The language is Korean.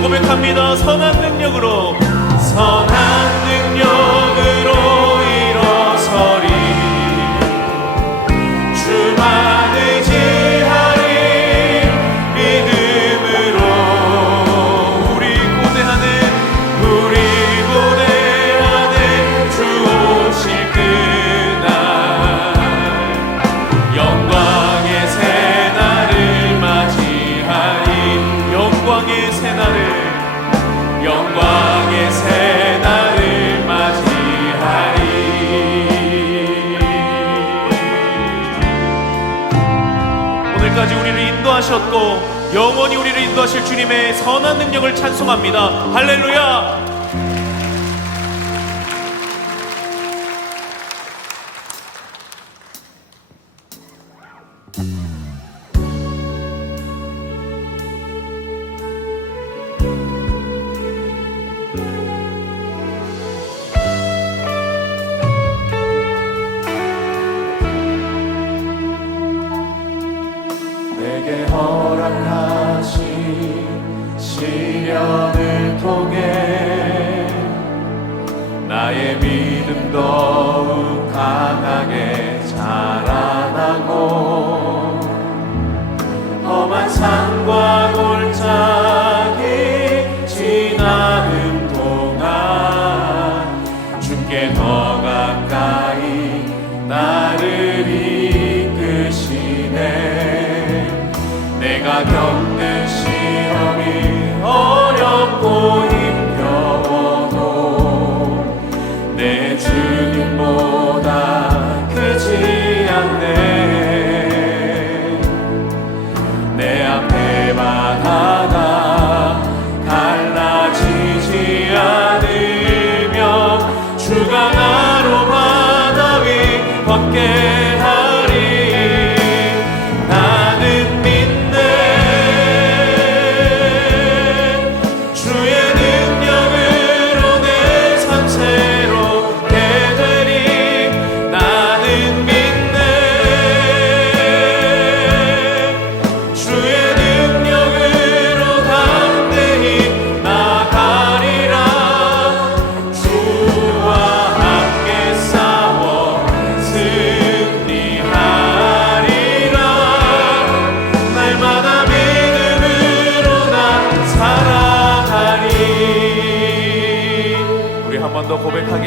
고백합니다. 선한 능력으로 선한 받고 영원히 우리를 인도하실 주님의 선한 능력을 찬송합니다. 할렐루야! 크게 자라나고 험한 산과 골짜기 지나는 동안 주께 더 가까이 나를 이끄시네. 내가 겪는 고백하겠